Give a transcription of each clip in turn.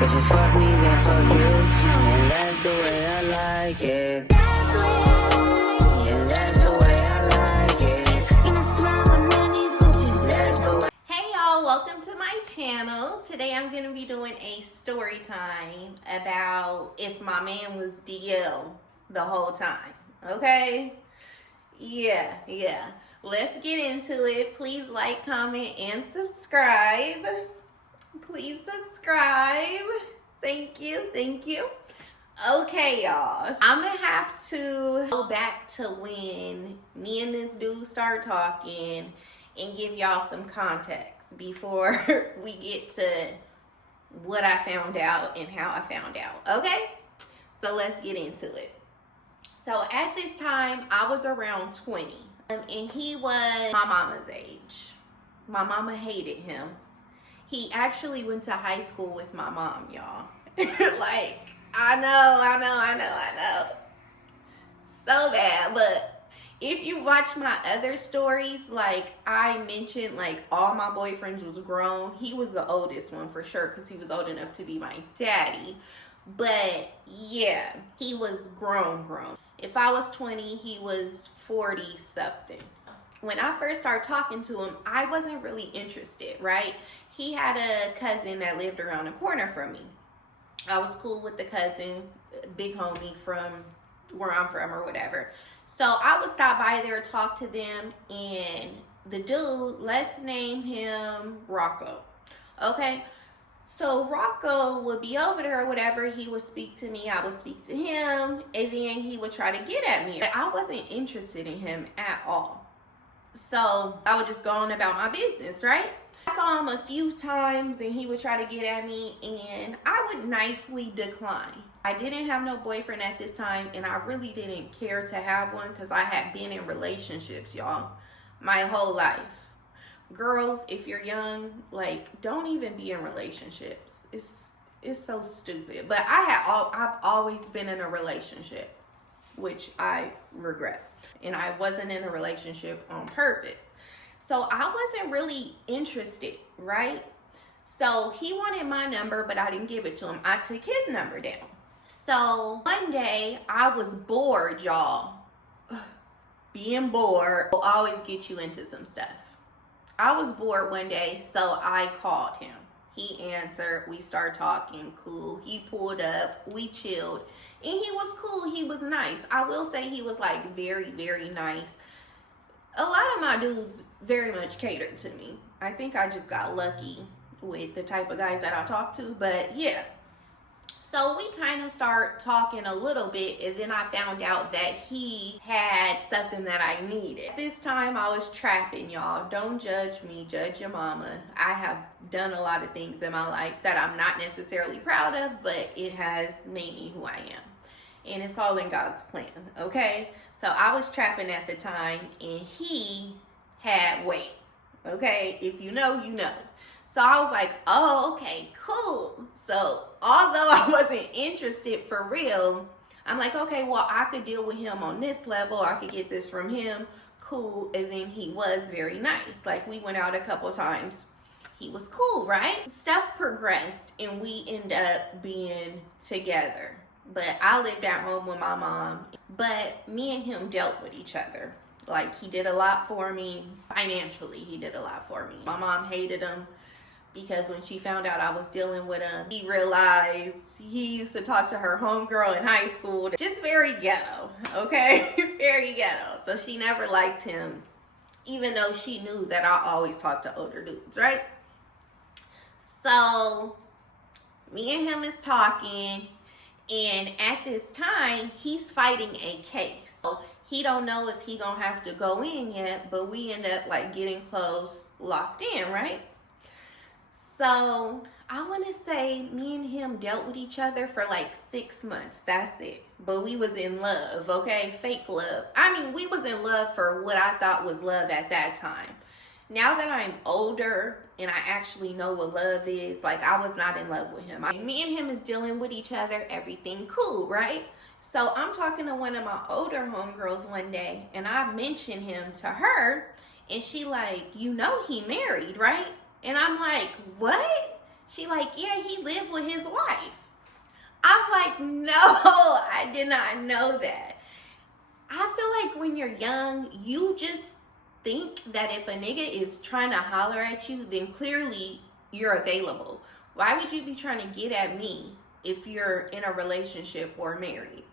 If you fuck me, then fuck you. And that's the way I like it. Yeah, that's the way I like it. Hey y'all, welcome to my channel. Today I'm going to be doing a story time about if my man was DL the whole time. Okay? Yeah. Let's get into it. Please like, comment, and subscribe. Please subscribe. Thank you. Okay, y'all. I'm gonna have to go back to when me and this dude start talking and give y'all some context before we get to what I found out and how I found out. Okay? So let's get into it. So at this time, I was around 20. And he was my mama's age. My mama hated him. He actually went to high school with my mom, y'all. Like, I know. So bad. But if you watch my other stories, like I mentioned, like all my boyfriends was grown. He was the oldest one for sure because he was old enough to be my daddy. But yeah, he was grown. If I was 20, he was 40 something. When I first started talking to him, I wasn't really interested, right? He had a cousin that lived around the corner from me. I was cool with the cousin, big homie from where I'm from or whatever. So I would stop by there, talk to them, and the dude, let's name him Rocco, okay? So Rocco would be over there or whatever. He would speak to me. I would speak to him. And then he would try to get at me. But I wasn't interested in him at all. So I would just go on about my business, right? I saw him a few times and he would try to get at me. And I would nicely decline. I didn't have no boyfriend at this time. And I really didn't care to have one because I had been in relationships, y'all, my whole life. Girls, if you're young, like, don't even be in relationships. It's so stupid. But I've always been in a relationship, which I regret. And I wasn't in a relationship on purpose. So I wasn't really interested, right? So he wanted my number, but I didn't give it to him. I took his number down. So one day I was bored, y'all. Being bored will always get you into some stuff. I was bored one day, so I called him. He answered. We started talking. Cool. He pulled up. We chilled. And he was cool. He was nice. I will say he was like very, very nice. A lot of my dudes very much catered to me. I think I just got lucky with the type of guys that I talk to. But yeah. So we kind of start talking a little bit, and then I found out that he had something that I needed. This time I was trapping, y'all. Don't judge me, judge your mama. I have done a lot of things in my life that I'm not necessarily proud of, but it has made me who I am. And it's all in God's plan, okay? So I was trapping at the time, and he had weight, okay? If you know, you know. So I was like, oh, okay, cool. So although I wasn't interested for real, I'm like, okay, well, I could deal with him on this level. I could get this from him. Cool. And then he was very nice. Like, we went out a couple times. He was cool, right? Stuff progressed and we ended up being together. But I lived at home with my mom. But me and him dealt with each other. Like, he did a lot for me. Financially, he did a lot for me. My mom hated him. Because when she found out I was dealing with him, he realized he used to talk to her homegirl in high school. Just very ghetto, okay? Very ghetto. So she never liked him, even though she knew that I always talked to older dudes, right? So me and him is talking, and at this time, he's fighting a case. So he don't know if he gonna have to go in yet, but we end up like getting close, locked in, right? So I want to say me and him dealt with each other for like 6 months. That's it. But we was in love, okay? Fake love. I mean, we was in love for what I thought was love at that time. Now that I'm older and I actually know what love is, like, I was not in love with him. Me and him is dealing with each other. Everything cool, right? So I'm talking to one of my older homegirls one day, and I mentioned him to her, and she like, you know he married, right? And I'm like, what? She like, yeah, he lived with his wife. I'm like, no, I did not know that. I feel like when you're young, you just think that if a nigga is trying to holler at you, then clearly you're available. Why would you be trying to get at me if you're in a relationship or married?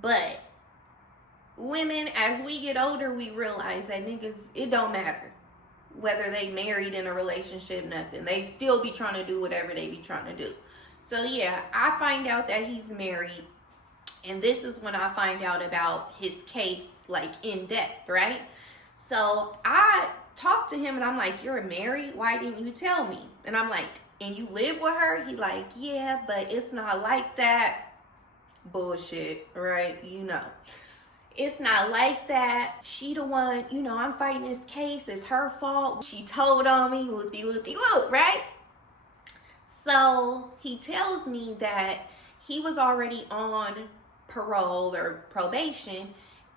But women, as we get older, we realize that niggas, it don't matter whether they married, in a relationship, nothing. They still be trying to do whatever they be trying to do. So yeah, I find out that he's married, and this is when I find out about his case, like in depth, right? So I talked to him and I'm like, you're married? Why didn't you tell me? And I'm like, and you live with her? He like, yeah, but it's not like that. Bullshit, right? You know. It's not like that. She the one, you know, I'm fighting this case. It's her fault. She told on me, whoopty whoopty whoop, right? So he tells me that he was already on parole or probation,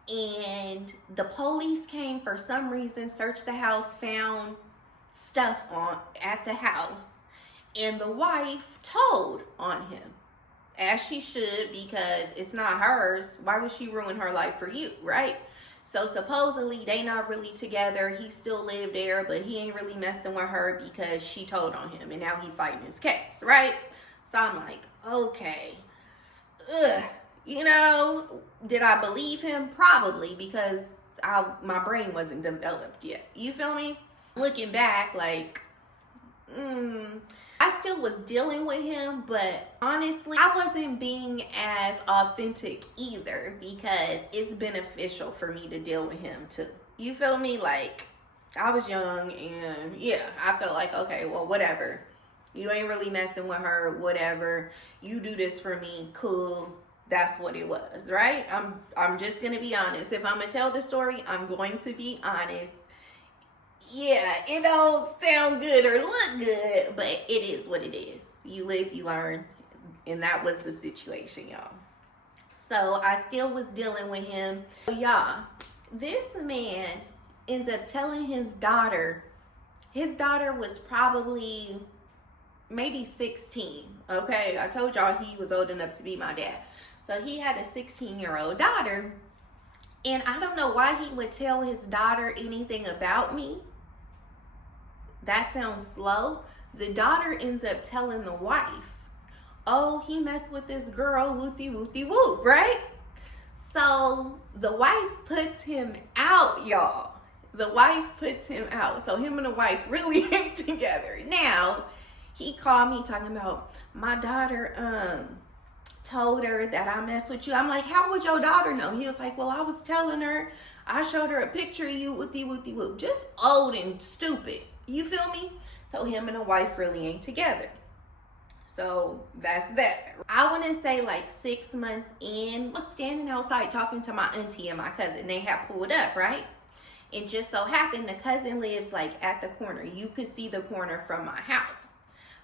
and the police came for some reason, searched the house, found stuff at the house, and the wife told on him, as she should, because it's not hers. Why would she ruin her life for you, right? So supposedly they not really together. He still lived there, but he ain't really messing with her because she told on him, and now he fighting his case, right? So I'm like, okay, ugh. You know, did I believe him? Probably, because my brain wasn't developed yet. You feel me? Looking back, like, I still was dealing with him, but honestly, I wasn't being as authentic either, because it's beneficial for me to deal with him too. You feel me? Like, I was young, and yeah, I felt like, okay, well, whatever. You ain't really messing with her, whatever. You do this for me, cool. That's what it was, right? I'm just gonna be honest. If I'm gonna tell the story, I'm going to be honest. Yeah, it don't sound good or look good, but it is what it is. You live, you learn, and that was the situation, y'all. So I still was dealing with him. Y'all, this man ends up telling his daughter was probably maybe 16, okay? I told y'all he was old enough to be my dad. So he had a 16-year-old daughter, and I don't know why he would tell his daughter anything about me. That sounds slow. The daughter ends up telling the wife, oh, he messed with this girl, whoopty whoopty whoop, right? So the wife puts him out, y'all. The wife puts him out. So him and the wife really ain't together. Now, he called me talking about, my daughter told her that I messed with you. I'm like, how would your daughter know? He was like, well, I was telling her, I showed her a picture of you, whoopty whoopty whoop. Just old and stupid. You feel me? So him and the wife really ain't together. So that's that. I want to say like 6 months in, I was standing outside talking to my auntie and my cousin. They had pulled up, right? It just so happened the cousin lives like at the corner. You could see the corner from my house.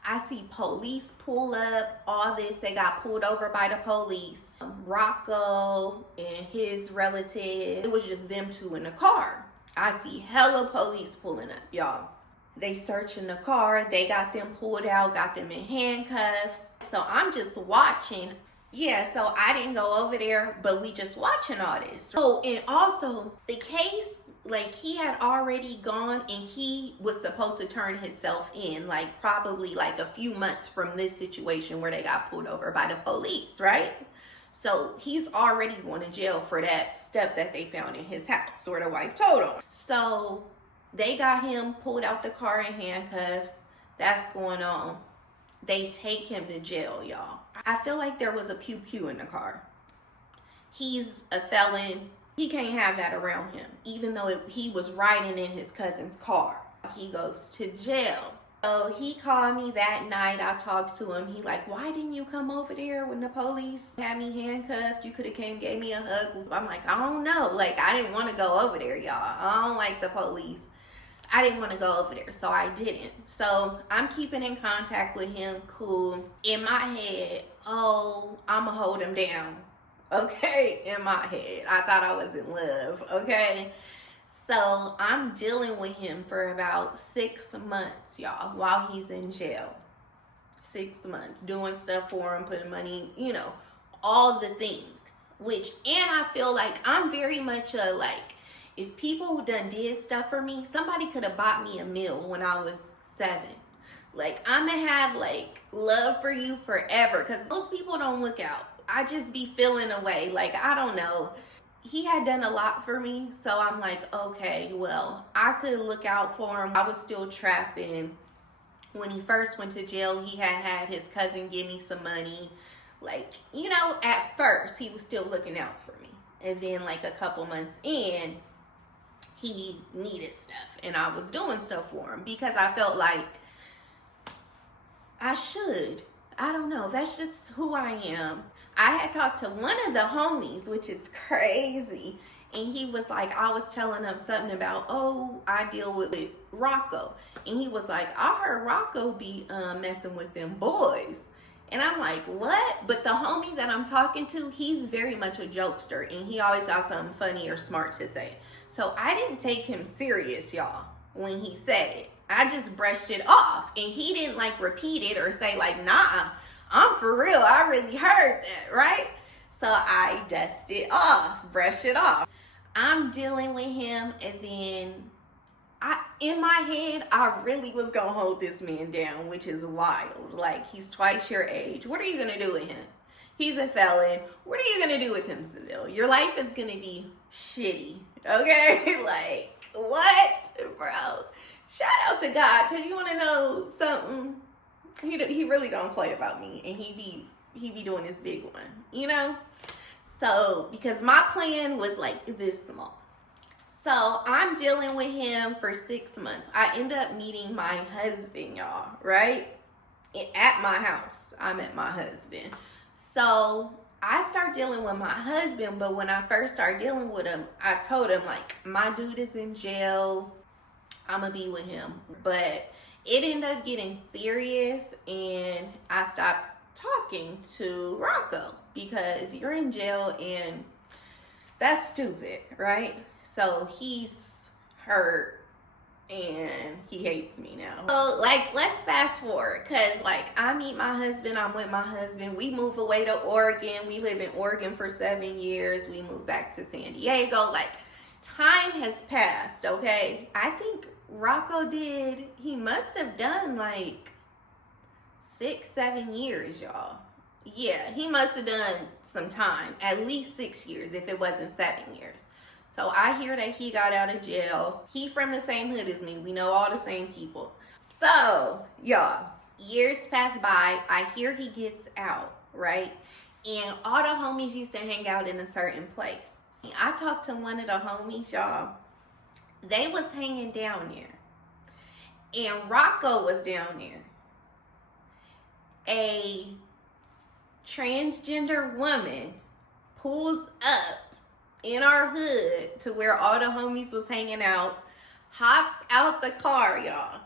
I see police pull up, all this. They got pulled over by the police. Rocco and his relative, it was just them two in the car. I see hella police pulling up, y'all. They searching the car. They got them pulled out, got them in handcuffs. So I'm just watching. Yeah, so I didn't go over there, but we just watching all this. Oh, and also the case, like he had already gone and he was supposed to turn himself in, like probably like a few months from this situation where they got pulled over by the police, right? So he's already going to jail for that stuff that they found in his house, or the wife told him. So they got him pulled out the car in handcuffs. That's going on. They take him to jail, y'all. I feel like there was a pew-pew in the car. He's a felon. He can't have that around him, even though he was riding in his cousin's car. He goes to jail. So he called me that night. I talked to him. He like, why didn't you come over there when the police had me handcuffed? You could have came and gave me a hug. I'm like, I don't know. Like, I didn't want to go over there, y'all. I don't like the police. I didn't want to go over there, so I didn't. So I'm keeping in contact with him, cool. In my head, oh, I'ma hold him down. Okay, in my head. I thought I was in love, okay? So I'm dealing with him for about 6 months, y'all, while he's in jail. 6 months, doing stuff for him, putting money, all the things. And I feel like I'm very much a, like, if people done did stuff for me, somebody could have bought me a meal when I was 7. Like, I'm gonna have, like, love for you forever, because most people don't look out. I just be feeling away. Like, I don't know. He had done a lot for me, so I'm like, okay, well, I could look out for him. I was still trapping. When he first went to jail, he had his cousin give me some money. Like, at first, he was still looking out for me. And then, like, a couple months in, he needed stuff. And I was doing stuff for him because I felt like I should. I don't know. That's just who I am. I had talked to one of the homies, which is crazy. And he was like, I was telling him something about, oh, I deal with Rocco. And he was like, I heard Rocco be messing with them boys. And I'm like, what? But the homie that I'm talking to, he's very much a jokester. And he always got something funny or smart to say. So I didn't take him serious, y'all, when he said it. I just brushed it off. And he didn't, like, repeat it or say, like, nah, I'm for real. I really heard that, right? So I dust it off, brush it off. I'm dealing with him, and then in my head, I really was going to hold this man down, which is wild. Like, he's twice your age. What are you going to do with him? He's a felon. What are you going to do with him, Seville? Your life is going to be shitty, okay? Like, what? Bro, shout out to God, because you want to know something? He really don't play about me, and he be doing this big one, So, because my plan was like this small. So, I'm dealing with him for 6 months. I end up meeting my husband, y'all, right? At my house. I met my husband. So, I start dealing with my husband, but when I first started dealing with him, I told him, like, my dude is in jail. I'm going to be with him. But it ended up getting serious, and I stopped talking to Rocco because you're in jail, and that's stupid, right? So he's hurt, and he hates me now. So, like, let's fast forward, because, like, I meet my husband, I'm with my husband, we move away to Oregon, we live in Oregon for 7 years, we moved back to San Diego. Like, time has passed, okay? I think Rocco he must have done, like, 6-7 years, y'all. Yeah, he must have done some time, at least 6 years, if it wasn't 7 years. So I hear that he got out of jail. He from the same hood as me. We know all the same people. So, y'all, years pass by. I hear he gets out, right? And all the homies used to hang out in a certain place. See, I talked to one of the homies, y'all. They was hanging down there. And Rocco was down there. A transgender woman pulls up in our hood to where all the homies was hanging out, hops out the car, y'all,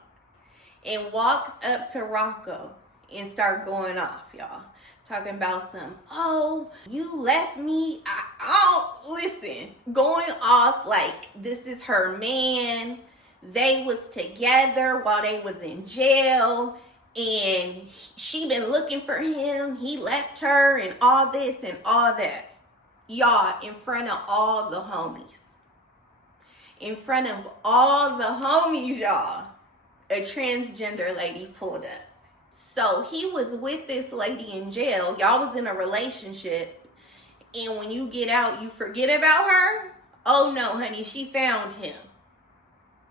and walks up to Rocco and start going off, y'all. Talking about some, oh, you left me. Listen, going off like this is her man. They was together while they was in jail, and she been looking for him. He left her and all this and all that. Y'all, in front of all the homies. In front of all the homies, y'all, a transgender lady pulled up. So he was with this lady in jail. Y'all was in a relationship. And when you get out, you forget about her? Oh no, honey, she found him.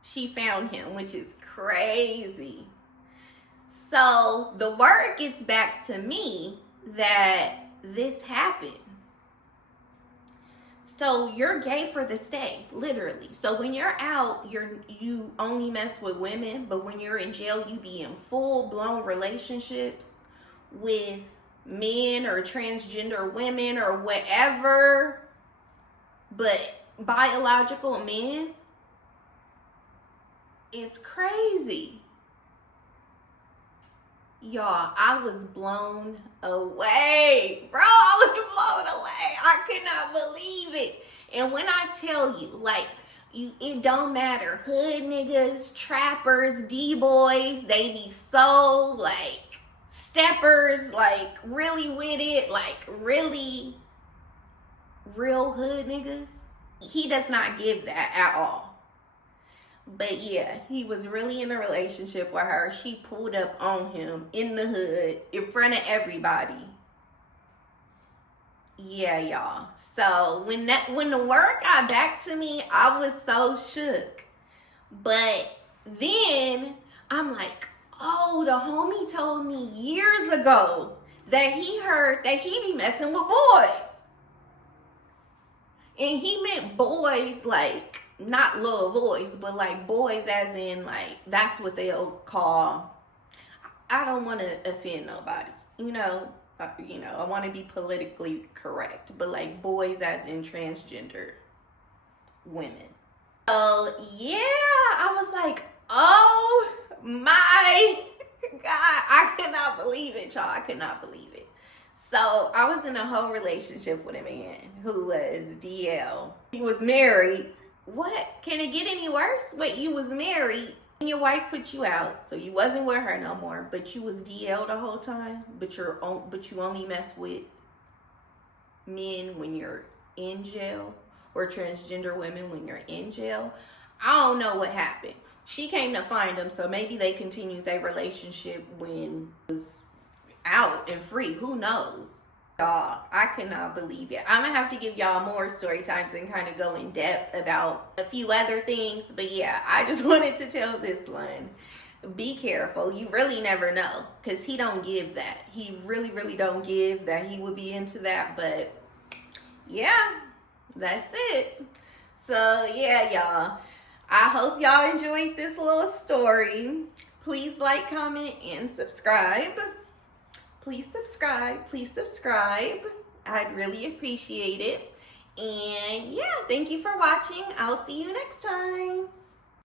She found him, which is crazy. So the word gets back to me that this happens. So you're gay for the stay, literally. So when you're out, you only mess with women, but when you're in jail, you be in full-blown relationships with men or transgender women or whatever, but biological men. It's crazy. Y'all, I was blown away. Bro, I was blown away. I could not believe it. And when I tell you, like, it don't matter. Hood niggas, trappers, D-boys, they be so, like, steppers, like really with it, like really real hood niggas. He does not give that at all. But yeah, he was really in a relationship with her. She pulled up on him in the hood in front of everybody. Yeah, y'all. So when the word got back to me, I was so shook. But then I'm like, oh, the homie told me years ago that he heard that he be messing with boys. And he meant boys, like, not little boys, but like boys as in, like, that's what they'll call, I don't want to offend nobody, you know, I want to be politically correct, but like boys as in transgender women. So yeah, I was like, oh my God, I cannot believe it, y'all. I could not believe it. So I was in a whole relationship with a man who was DL. He was married. What? Can it get any worse? Wait, you was married and your wife put you out, so you wasn't with her no more, but you was DL the whole time, but you only mess with men when you're in jail, or transgender women when you're in jail. I don't know what happened. She came to find him, so maybe they continued their relationship when it was out and free. Who knows? Y'all, I cannot believe it. I'm gonna have to give y'all more story times and kind of go in depth about a few other things, but yeah, I just wanted to tell this one. Be careful. You really never know, because he don't give that. He really don't give that. He would be into that, but yeah, that's it. So yeah, y'all, I hope y'all enjoyed this little story. Please like, comment, and subscribe. Please subscribe. I'd really appreciate it. And yeah, thank you for watching. I'll see you next time.